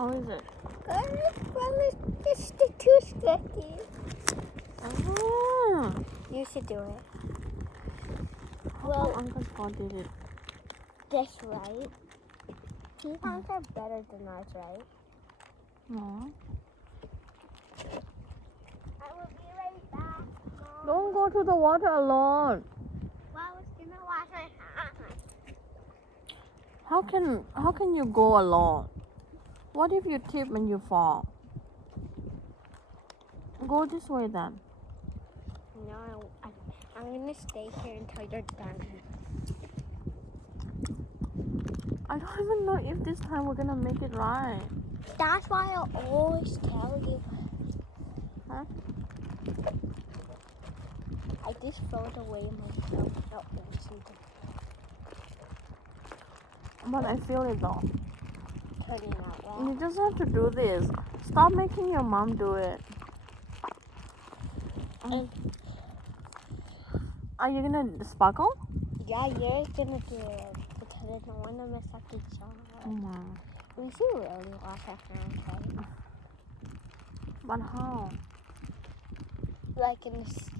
How is it? Well, it's too sticky. Ah. You should do it. Well, Uncle Paul did it. That's right. Peacocks are better than ours, right? No. I will be right back, Mom. Don't go to the water alone. Well, I was gonna wash my hands. How can you go alone? What if you tip and you fall? Go this way then. No, I'm gonna stay here until you're done. I don't even know if this time we're gonna make it right. That's why I always tell you. Huh? I just throw it away myself. Not wanting to. But I feel it though. Turning out well. You just have to do this. Stop making your mom do it. And are you gonna sparkle? yeah, you're gonna do it because I don't want to mess up the job. Oh my. We should really wash our hands, right? But how? Like in the sea.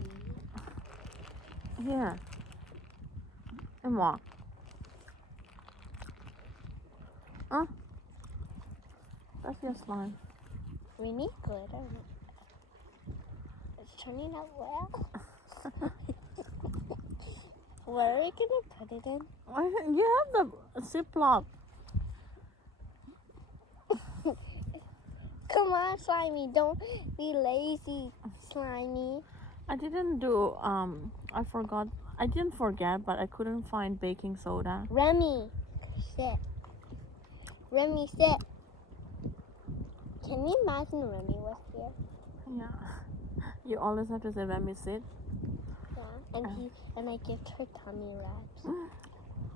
Yeah. Emma. Huh? That's your slime. We need glitter. It's turning out well. Where are we gonna put it in? You have the Ziploc. Come on, Slimy. Don't be lazy, Slimy. I didn't do, I forgot. I didn't forget, but I couldn't find baking soda. Remy, sit. Remy, sit. Can you imagine Remy was here? Yeah. You always have to say, let me sit. Yeah. And I give her tummy wraps.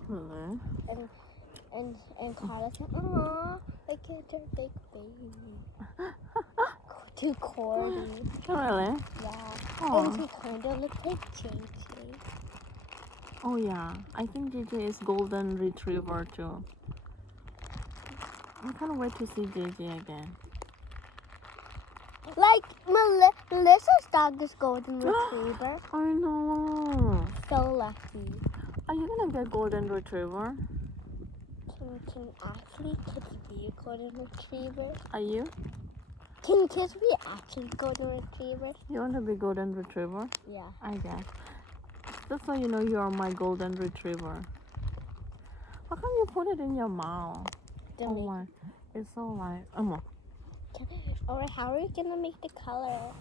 Really? And Carla said, "Aw, I gave her a big baby." Too corny. Really? Yeah. Aw. And she kind of looks like JJ. Oh yeah. I think JJ is golden retriever too. I can't wait to see JJ again. Like Melissa's dog is golden retriever. I know. So lucky. Are you gonna get golden retriever? Can actually kids be a golden retriever? Are you? Can kids be actually golden retrievers? You want to be golden retriever? Yeah. I guess. Just so you know, you are my golden retriever. How come you put it in your mouth? Oh my, it's so like, Alright, how are we gonna make the color?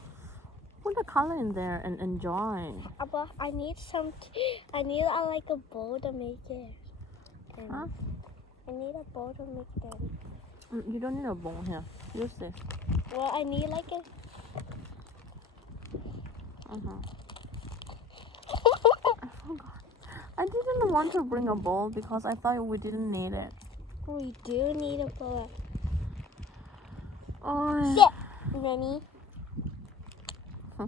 Put the color in there and enjoy. But I need like a bowl to make it. And Huh? I need a bowl to make them. You don't need a bowl here. Use this. Well, I need like a. I forgot. I didn't want to bring a bowl because I thought we didn't need it. We do need a bowl. Oh. Sit, Nanny. How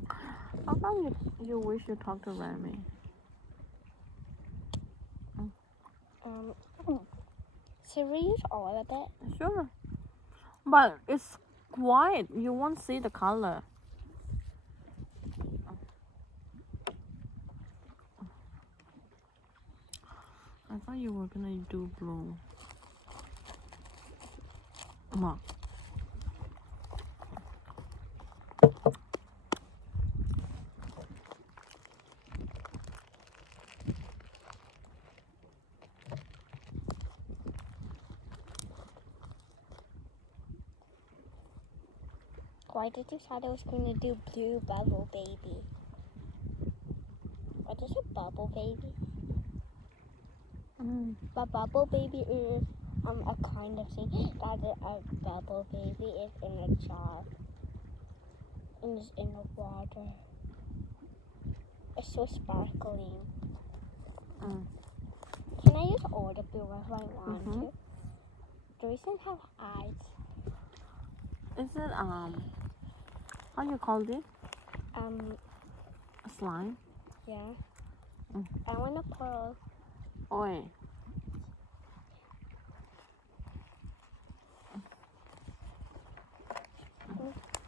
come you wish you talked to Remy? Should we use all of it? Sure. But it's white. You won't see the color. I thought you were gonna do blue. Mom. Why did you thought I was going to do blue bubble baby? What is a bubble baby? But bubble baby is a kind of thing that a bubble baby is in a jar and is in the water. It's so sparkling. Can I use all the blue if I want to? Do we still have eyes? Is it how you call this? Slime? Yeah. I want to pour. Oi.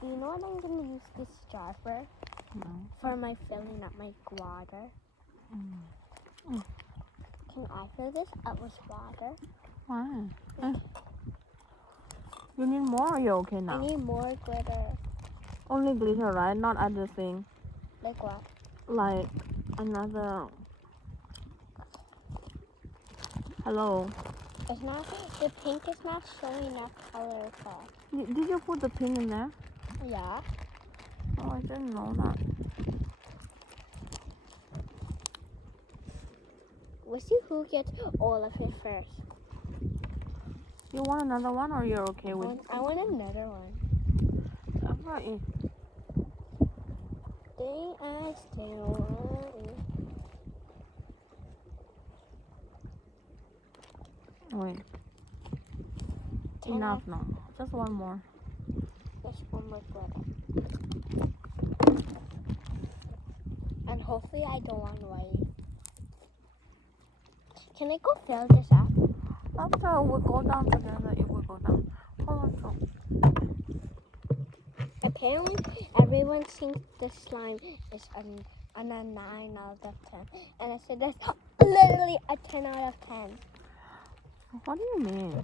Do you know what I'm gonna use this jar for? No. For my filling up my water. Can I fill this up with water? Why? You need more or you're okay I now? need more glitter. Only glitter, right? Not other thing. Like what? Like another. Hello. It's not. The pink is not showing enough color. Did you put the pink in there? Yeah. Oh, I didn't know that. We'll see who gets all of it first. You want another one or you're okay with? I want another one. Alright. Stay, I still want it. Wait. Can Enough now. Just one more. Just one more glitter. And hopefully I don't want white. Can I go fill this up? After we go down together, if we go down. Hold on, so. Apparently, everyone thinks the slime is a 9 out of 10. And I said that's literally a 10 out of 10. What do you mean?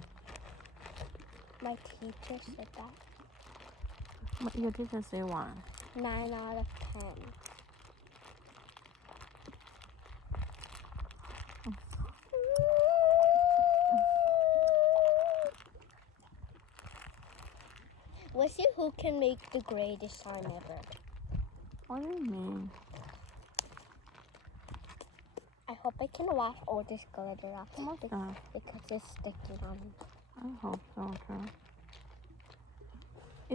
My teacher said that. Your teacher say what? 9 out of 10. We'll see who can make the greatest slime ever. What do you mean? I hope I can wash all this glitter off What's that? because it's sticky on me. I hope so, too.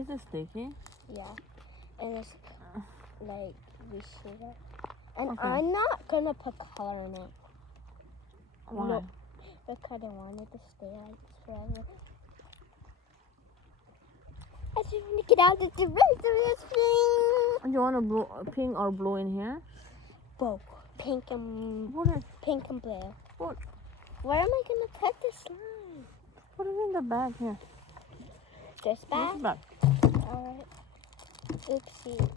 Is it sticky? Yeah. And it's like we see it. And Okay. I'm not gonna put color in it. Why? No, because I want it to stay like this forever. I just want to get out of the rosary thing. You want a blue, pink or blue in here? Both. Pink and Put it, blue. put, Where am I gonna put the slime? put it in the bag here. This This bag? bag. Alright. Oopsie.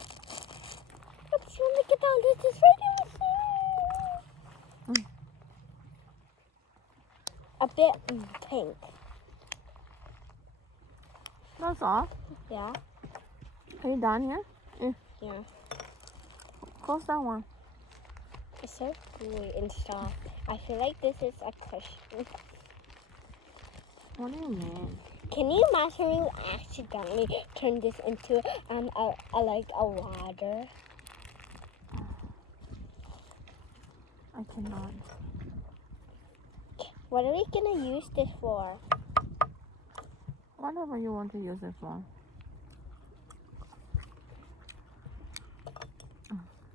I just want to get out of this radio machine. A bit pink. That's all. Yeah. Are you done here? Yeah. Close that one. It's so gooey and soft. I feel like this is a cushion. What do you mean? Can you imagine you accidentally turn this into like a water? I cannot. What are we gonna use this for? Whatever you want to use it for.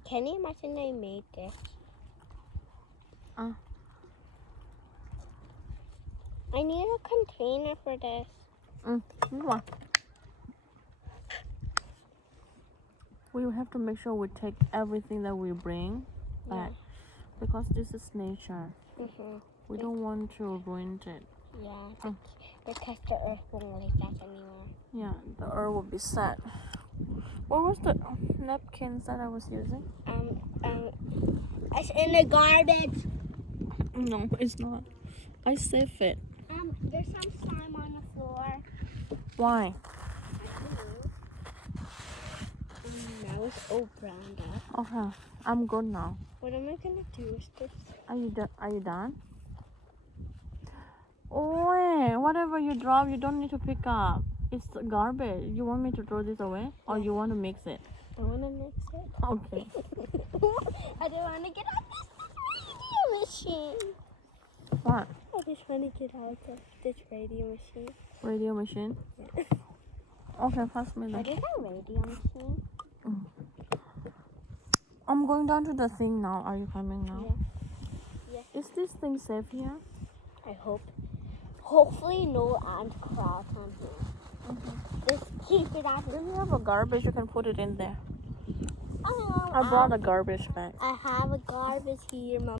Can you imagine I made this? I need a container for this. This one. We have to make sure we take everything that we bring back because this is nature. Mm-hmm. We don't want to ruin it. Yeah, because the earth won't like that anymore. Yeah, the earth will be sad. What was the napkins that I was using? It's in the garbage. No, it's not. I saved it. There's some slime on the floor. Why? Now it's all browned up. Okay, I'm good now. What am I gonna do with this? Are you done? Oh, whatever you drop, you don't need to pick up. It's garbage. You want me to throw this away, or you want to mix it? I wanna mix it. Okay. I don't wanna get out of this radio machine. What? I just wanna get out of this radio machine. Radio machine? Yeah. Okay, pass me What that. is a radio machine? I'm going down to the thing now. Are you coming now? Yeah. Is this thing safe here? I hope. Hopefully no ant crawls on here. Just keep it out. If you have a garbage, you can put it in there. Oh, I brought a garbage bag. I have a garbage here, Mom.